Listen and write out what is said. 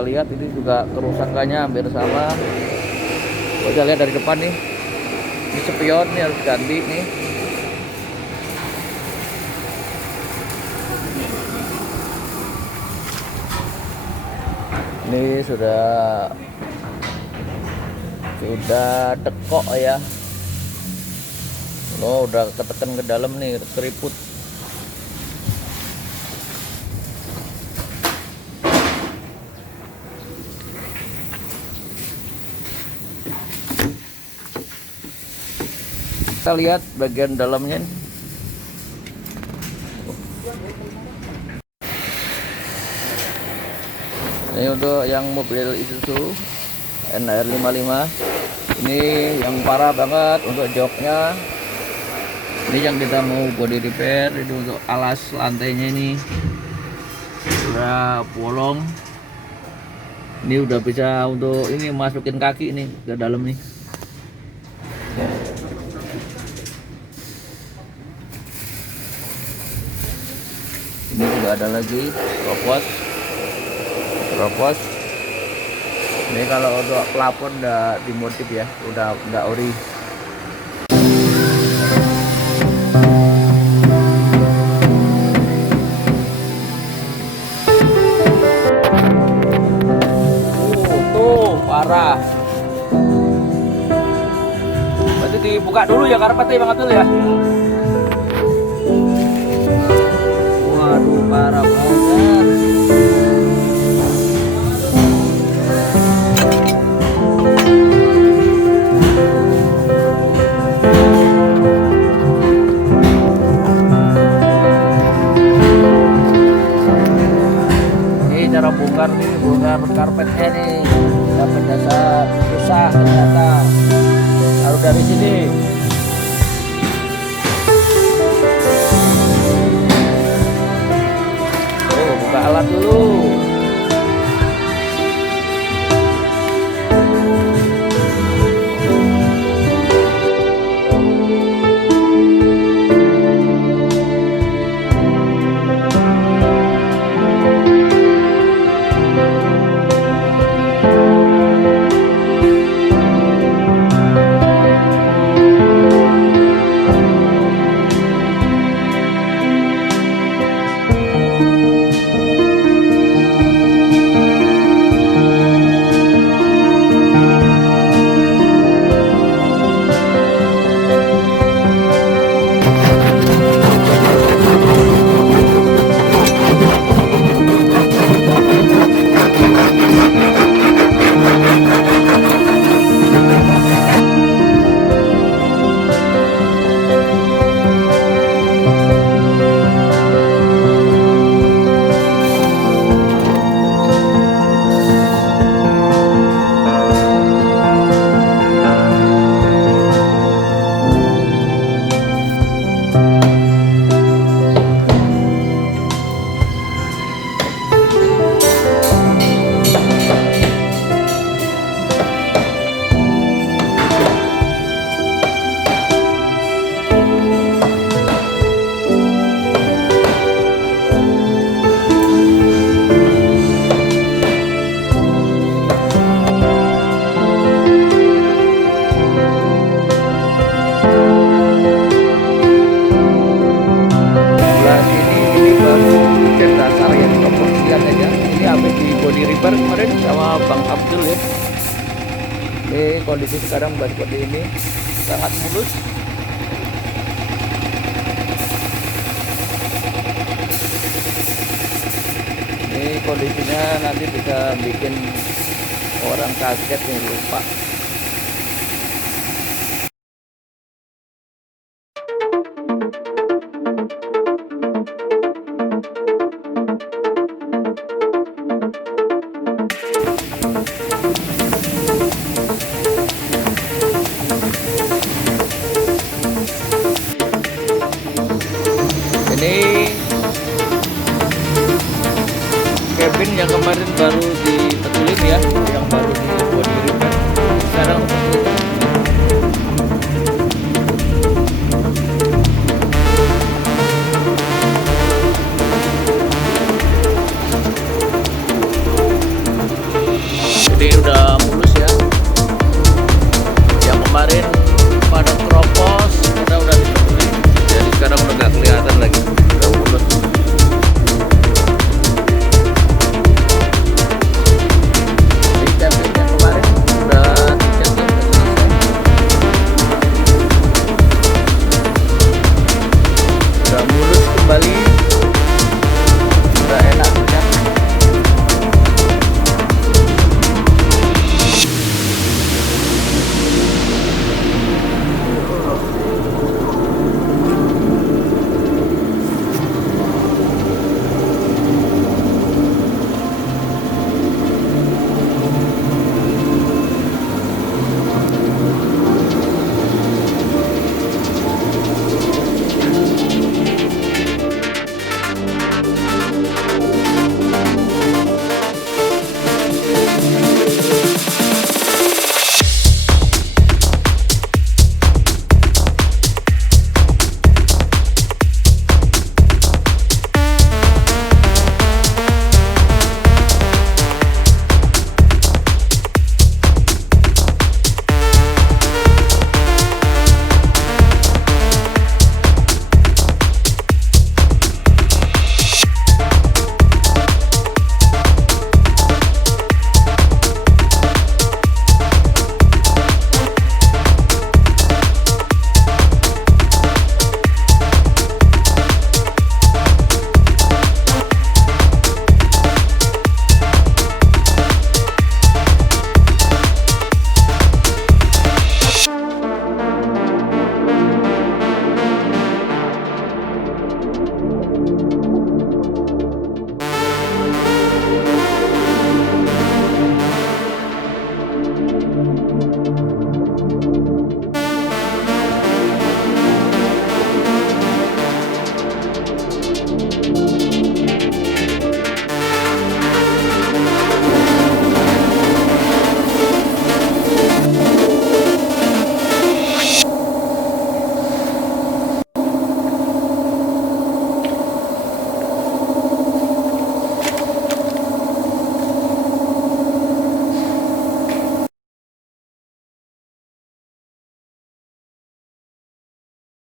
kita lihat ini juga kerusakannya hampir sama. Kita lihat dari depan nih, ini spion nih harus ganti nih. Ini sudah tekok ya. Oh, udah ketekan ke dalam nih, keriput. Kita lihat bagian dalamnya. Ini untuk yang mobil isuzu NR55. Ini yang parah banget untuk joknya. Ini yang kita mau body repair. Ini untuk alas lantainya ini udah bolong. Ini udah bisa untuk ini masukin kaki nih ke dalam nih. Ini juga ada lagi keropos. Ini kalau untuk plafon udah dimodif ya, udah nggak ori. Tuh parah. Berarti dibuka dulu ya karpetnya Bang Abdul ya. Waduh, parah banget. Ini cara bongkar karpetnya nih. Dapat dasar susah ternyata. Harus dari sini. Buka alat dulu. Kemarin sama Bang Abdul ya. Ini kondisi sekarang buat seperti ini, sangat mulus. Ini kondisinya nanti bisa bikin orang kaget nih, lupa